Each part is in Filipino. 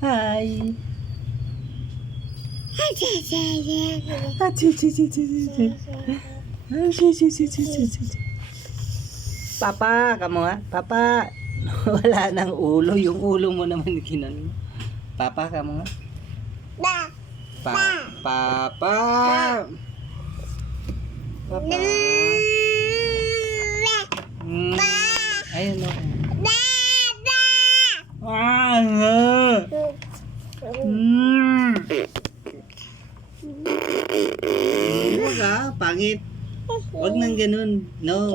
Hi. Papa, kamu nga? Papa. Wala nang ulo. Yung ulo mo naman kinan. Papa, kamu nga? Papa. Papa. Ayun o. Huwag ah, pangit. Huwag nang ganun. No.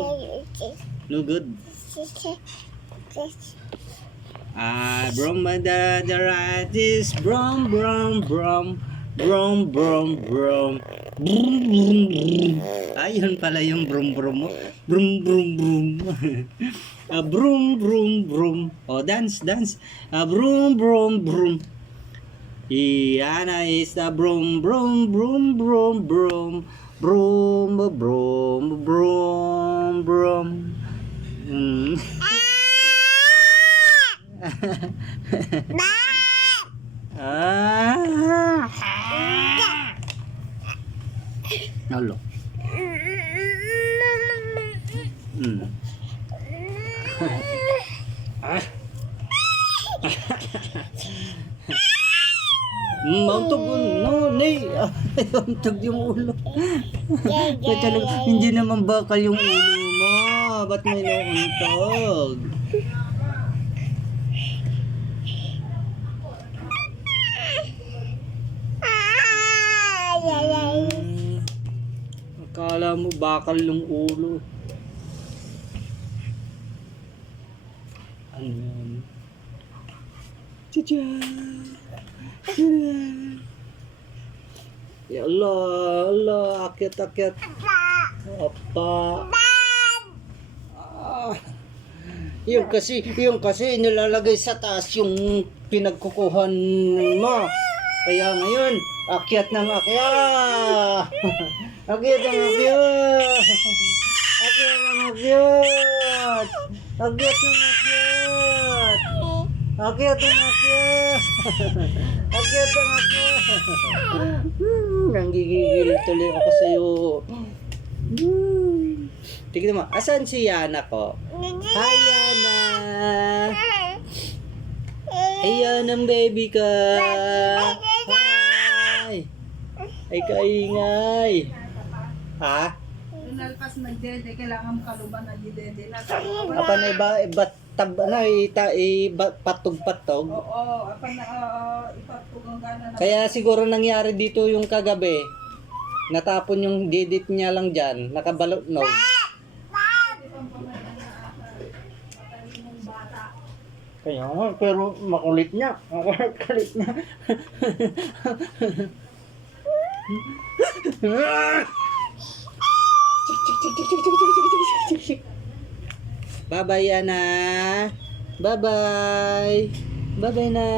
No good. The right is brum brum brum. Brum brum brum. Brum brum brum. Ayun pala yung brum brum mo. Brum brum brum. Brum brum brum. Oh, dance. Brum brum brum. Iana is the brum brum brum brum brum. Brum brum brum brum. Halo. Mauntog no, nay. Mauntog yung ulo. Hindi naman bakal yung ulo mo. Ba't may nauntog? Akala mo bakal yung ulo. Ano yan? Tcha! Ya Allah, akyat. Apa? Yung kasi nilalagay sa taas yung pinagkukuhan mo. Kaya ngayon, akyat ng akyat. Akyat ng akyat. Akyat ng akyat. Akyat ng akyat. Akyat ng akyat. Akyat ng akyat. Nanggigigil tuloy ako sa'yo. Tignan mo, asan si Yana ko? Hi, Yana. Ayan ang baby ka. Hi. Ay kaingay. Ha? Nalpas nagdede, kailangan kaluban na didede na. Apa na patog-patog? Oo, apa na ipatog ang gana na. Kaya siguro nangyari dito yung kagabi. Natapon yung didit niya lang dyan. Nakabalot no. Kaya nga, pero makulit niya. Makulit niya. Bye-bye, Yana. Bye-bye. Bye-bye na.